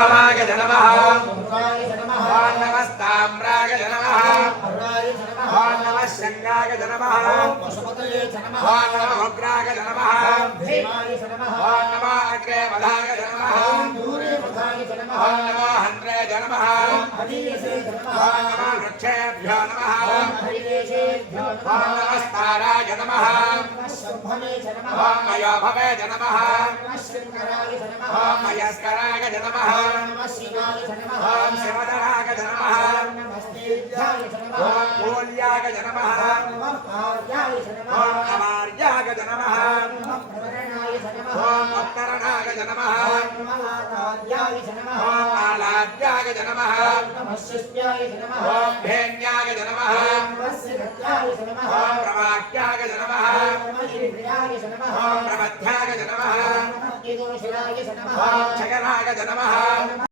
रामाय नमः ओम नमस्ताम्राय नमः ओम नमः शंगाय नमः ओम नमः उग्राय नमः ओम नमः अग्रे वधाय नमः ओम नमः हन्त्रे नमः ओम नमः वृक्षेभ्यो नमः ओम नमस्ताराय नमः ओम मयोभवे नमः ओम मयस्कराय नमः ओम शिवधराय नमः ओम मूल्याय नमः ओम अमार्याय नमः ओम उत्तरणाय नमः ओम आलाद्याय नमः ओम भेन्याय नमः ओम प्रवाक्याय नमः ओम प्रमथ्याय नमः ओम क्षयनाय नमः